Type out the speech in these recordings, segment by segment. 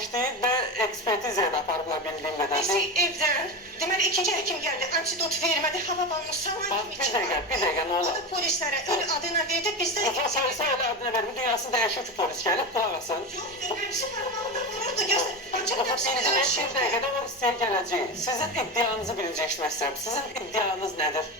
keçdi və ekspertizaya da aparıblar bildiyim qədər. Bizi evdən, deməli ikinci həkim gəldi, antidot vermədi, hava balonu salan kimi çıxardı. Bir dəqiqə, nə O olur? da polislərə ölü adına verdi, bizdə... Polisə elə adına vermir, dünyası dəyişir ki, polis gəlib, qulaq asın. Yox, deməli, parmağında vururdu, gözlə, bacım nəfsini Bir ölçürdü. dəqiqədə o hissəyə gələcəyik. Sizin iddianızı birinci eşitmək istəyirəm. Sizin iddianız nədir?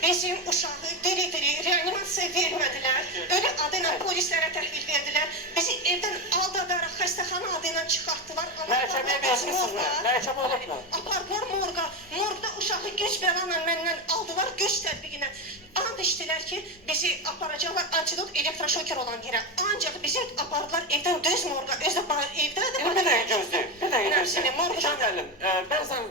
Bizim uşağı diri-diri reanimasiyaya vermədilər, ölü adıyla polislərə təhvil verdilər, bizi evdən aldadaraq xəstəxana adıyla çıxartdılar. Məhkəməyə vermişsinizmi? Məhkəmə olubmu? Apardılar morqa, morqda uşağı güc bəlanla məndən aldılar, güc tətbiqinə. And içdilər ki, bizi aparacaqlar antidot elektroşoker olan yerə. Ancaq bizi apardılar evdən düz morqa, özü evdədir. Bir dəqiqə gözləyim, bir dəqiqə gözləyim. Morqda... Can müəllim, bəzən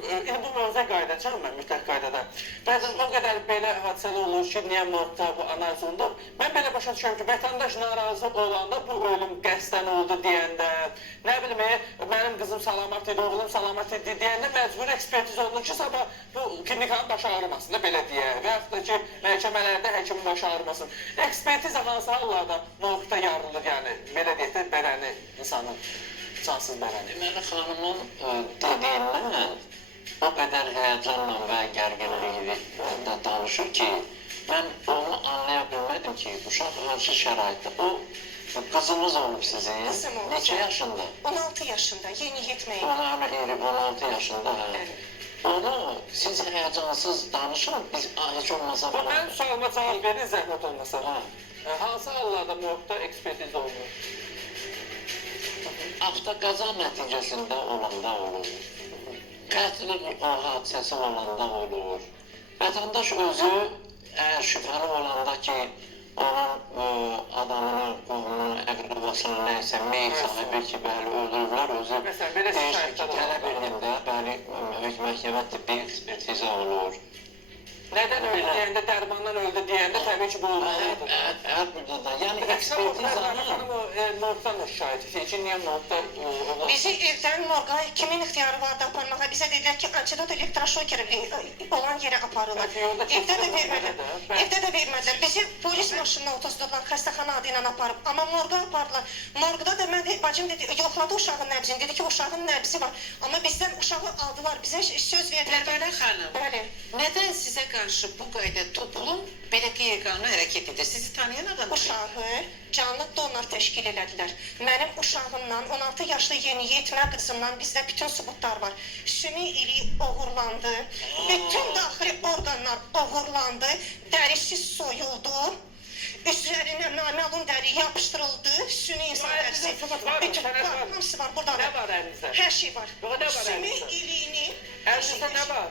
bu mövzə qayıdacaq mən mütləq qaydada. Bəzən o qədər belə hadisələr olur ki, niyə morqda bu analiz olunur? Mən belə başa düşürəm ki, vətəndaş narazı olanda bu ölüm qəsdən oldu deyəndə, nə bilim, mənim qızım salamat idi, oğlum salamat idi deyəndə məcburi ekspertiz olunur ki, sabah bu klinikanın başı ağrımasın da belə deyək və yaxud da ki, məhkəmələrdə həkimin başı ağrımasın. Ekspertiza hansı hallarda morqda yarılır, yəni belə deyək də bədəni, insanın cansız bədəni. Deməli, xanımın dediyindən o qədər həyəcanla və gərginlikli danışır ki, mən onu anlaya bilmədim ki, uşaq hansı şəraitdə, o qızınız olub sizin, neçə yaşında? 16 yaşında, yeni yetməyib. Ona 16 yaşında, onu siz həyəcansız danışın, biz heç olmasa... Mənim sualıma cavab verin, zəhmət olmasa. Hansı hallarda morqda ekspertiz olunur? Avtoqaza nəticəsində olanda olur. Qətl hadisəsi olanda olur. Vətəndaş özü şübhəli olanda ki, onun adamının, qohumunun, əqrəbasının nəysə, meyil sahibi ki, bəli, öldürürlər, özü deyir ki, tələb edində, bəli, məhkəmə tibbi ekspertiza olur. Nədən öldü deyəndə, dərmandan öldü deyəndə, təbii ki, bu olmalıdır. Burada da, yəni ekspertizanın... Morqdan da şikayət edir ki, niyə morqda olur? Bizi evdən morqa kimin ixtiyarı vardı aparmağa? Bizə dedilər ki, antidot elektroşoker olan yerə aparırlar. Evdə də vermədilər. Evdə də vermədilər. Bizi polis maşınına otuzdular, xəstəxana adı ilə aparıb. Amma morqa apardılar. Morqda da mən, bacım dedi, yoxladı uşağın nəbzini. Dedi ki, uşağın nəbzi var. Amma bizdən uşağı aldılar, bizə söz verdilər. Ləbələ xanım, Bəli. nədən sizə qarşı bu qayda toplum belə qeyri-qanuni hərəkət edir? Sizi tanıyan adam Uşağı canlı donor təşkil elədilər. Mənim uşağımdan, 16 yaşlı yeniyetmə qızımdan bizdə bütün sübutlar var. Süni ili oğurlandı, bütün daxili orqanlar oğurlandı, dərisi soyuldu, üzərinə naməlum dəri yapışdırıldı, süni insan dərisi. Bütün var, hamısı var, burada Nə var əlinizdə? hər şey var. Yox, nə var Süni əlinizdə? iliyini, Əlinizdə nə var?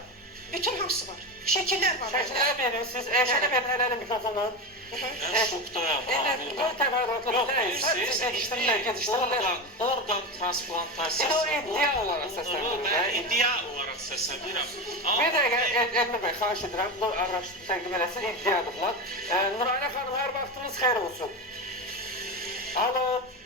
bütün hamısı var. Şəkillər var. Şəkillər verin, siz şəkillər verin hələlə mikrofonu. Mən şokdayam, İndi bu təfərrüatlı deyil, sadəcə gedişdirirlər. Orqan transplantasiya. İndi o iddia olaraq səsləndirir. Mən iddia olaraq səslənirəm. Bir dəqiqə, Elmi bəy, xahiş edirəm, bu araşdırma təqdim eləsin, iddiadır bunlar. Nurayna xanım, hər vaxtınız xeyir olsun. Alo.